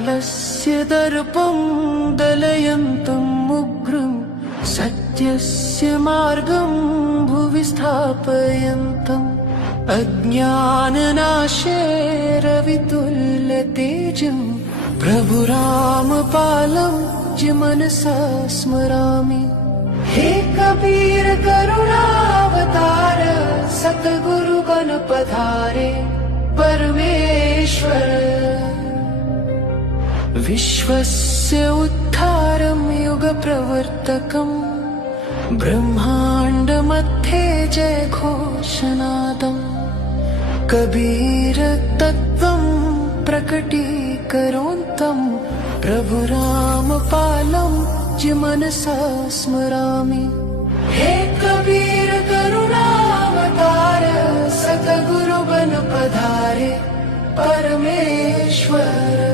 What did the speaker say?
कालस्य दर्पं दलयन्तम् उग्रं सत्यस्य मार्गं भुवि स्थापयन्तम् अज्ञाननाशे रवितुल्यतेजं प्रभु रामपालं च मनसा स्मरामि। हे कबीर करुणावतार सतगुरु बन पधारे परमेश्वर। विश्वस्य उद्धारं युगप्रवर्तकं ब्रह्माण्डमध्ये जय घोषनादम् कबीर तत्त्वं प्रकटीकरोन्तम् प्रभु रामपालं च मनसा स्मरामि। हे कबीर करुणावतार सतगुरु बन पधारे परमेश्वर।